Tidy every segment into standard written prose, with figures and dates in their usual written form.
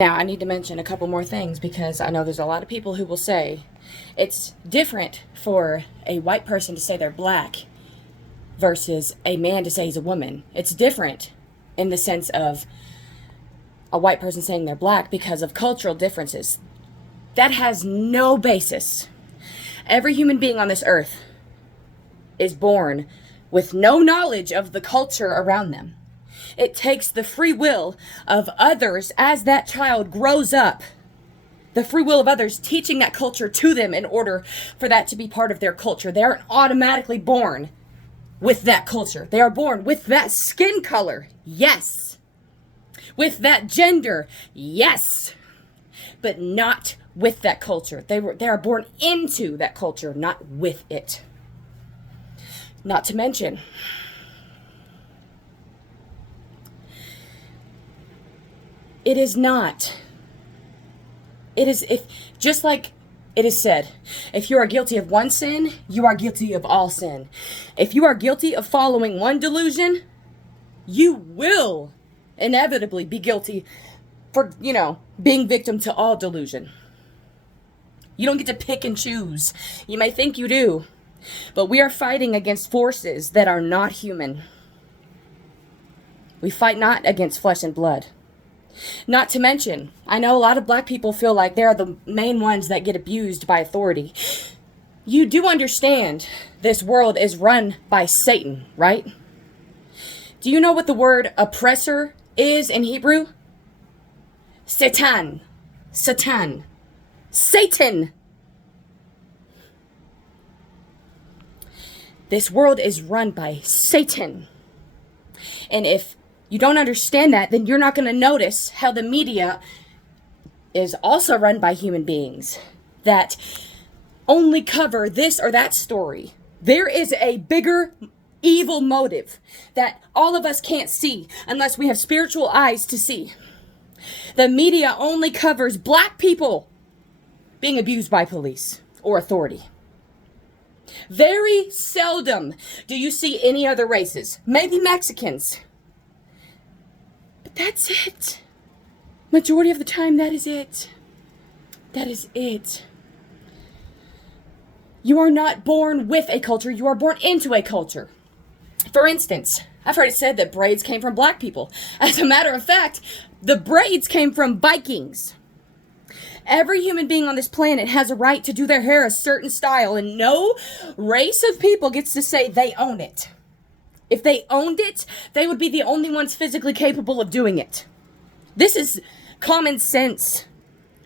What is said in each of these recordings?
Now, I need to mention a couple more things because I know there's a lot of people who will say it's different for a white person to say they're black versus a man to say he's a woman. It's different in the sense of a white person saying they're black because of cultural differences. That has no basis. Every human being on this earth is born with no knowledge of the culture around them. It takes the free will of others as that child grows up. The free will of others teaching that culture to them in order for that to be part of their culture. They aren't automatically born with that culture. They are born with that skin color, yes. With that gender, yes. But not with that culture. They are born into that culture, not with it. Not to mention, it is if just like it is said, if you are guilty of one sin, you are guilty of all sin. If you are guilty of following one delusion, you will inevitably be guilty for, being victim to all delusion. You don't get to pick and choose. You may think you do, but we are fighting against forces that are not human. We fight not against flesh and blood. Not to mention, I know a lot of black people feel like they're the main ones that get abused by authority. You do understand this world is run by Satan, right? Do you know what the word oppressor is in Hebrew? Satan. Satan. Satan. This world is run by Satan. And if you don't understand that, then you're not going to notice how the media is also run by human beings that only cover this or that story. There is a bigger evil motive that all of us can't see unless we have spiritual eyes to see. The media only covers black people being abused by police or authority. Very seldom do you see any other races, maybe Mexicans. But that's it. Majority of the time, that is it. That is it. You are not born with a culture, you are born into a culture. For instance, I've heard it said that braids came from black people. As a matter of fact, the braids came from Vikings. Every human being on this planet has a right to do their hair a certain style, and no race of people gets to say they own it. If they owned it, they would be the only ones physically capable of doing it. This is common sense,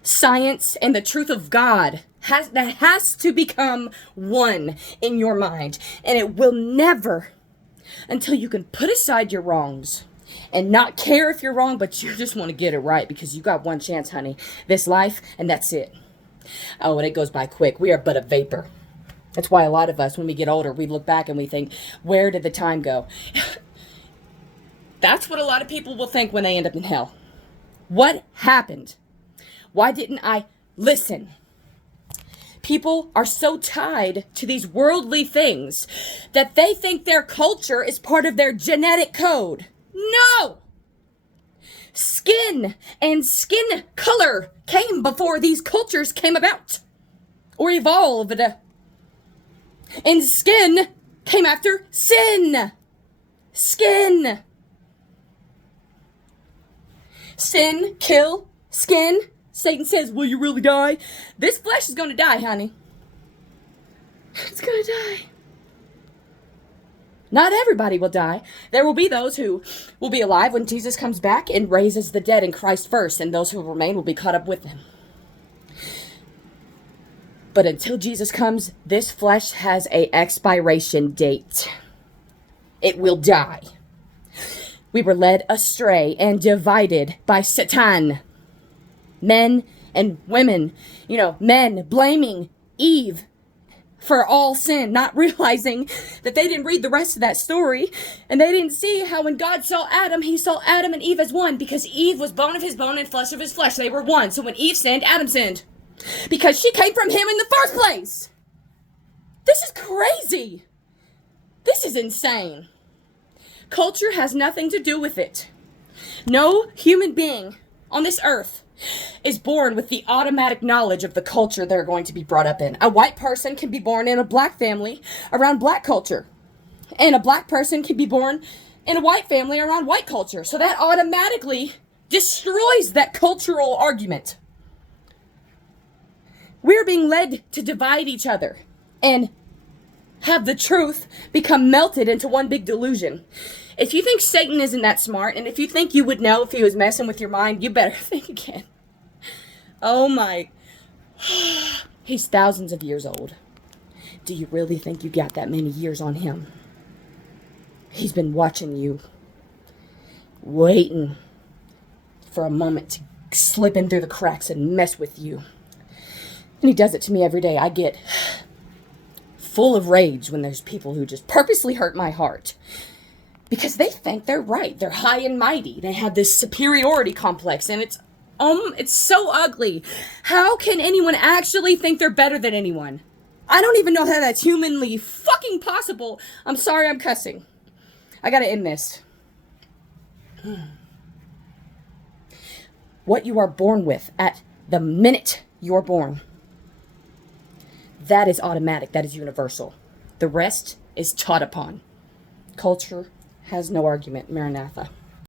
science, and the truth of God that has to become one in your mind. And it will never, until you can put aside your wrongs and not care if you're wrong, but you just want to get it right because you got one chance, honey. This life, and that's it. Oh, and it goes by quick. We are but a vapor. That's why a lot of us, when we get older, we look back and we think, where did the time go? That's what a lot of people will think when they end up in hell. What happened? Why didn't I listen? People are so tied to these worldly things that they think their culture is part of their genetic code. No! Skin and skin color came before these cultures came about or evolved. And skin came after sin. Skin. Sin, kill, skin. Satan says, will you really die? This flesh is going to die, honey. It's going to die. Not everybody will die. There will be those who will be alive when Jesus comes back and raises the dead in Christ first, and those who remain will be caught up with him. But until Jesus comes, this flesh has an expiration date. It will die. We were led astray and divided by Satan. Men and women, men blaming Eve for all sin, not realizing that they didn't read the rest of that story, and they didn't see how when God saw Adam, he saw Adam and Eve as one, because Eve was bone of his bone and flesh of his flesh. They were one. So when Eve sinned, Adam sinned. Because she came from him in the first place. This is crazy. This is insane. Culture has nothing to do with it. No human being on this earth is born with the automatic knowledge of the culture they're going to be brought up in. A white person can be born in a black family around black culture, and a black person can be born in a white family around white culture. So that automatically destroys that cultural argument. We're being led to divide each other and have the truth become melted into one big delusion. If you think Satan isn't that smart, and if you think you would know if he was messing with your mind, you better think again. Oh my. He's thousands of years old. Do you really think you got that many years on him? He's been watching you, waiting for a moment to slip in through the cracks and mess with you. And he does it to me every day. I get full of rage when there's people who just purposely hurt my heart because they think they're right. They're high and mighty. They have this superiority complex, and it's so ugly. How can anyone actually think they're better than anyone? I don't even know how that's humanly fucking possible. I'm sorry I'm cussing. I gotta end this. What you are born with at the minute you're born, that is automatic. That is universal. The rest is taught upon. Culture has no argument. Maranatha.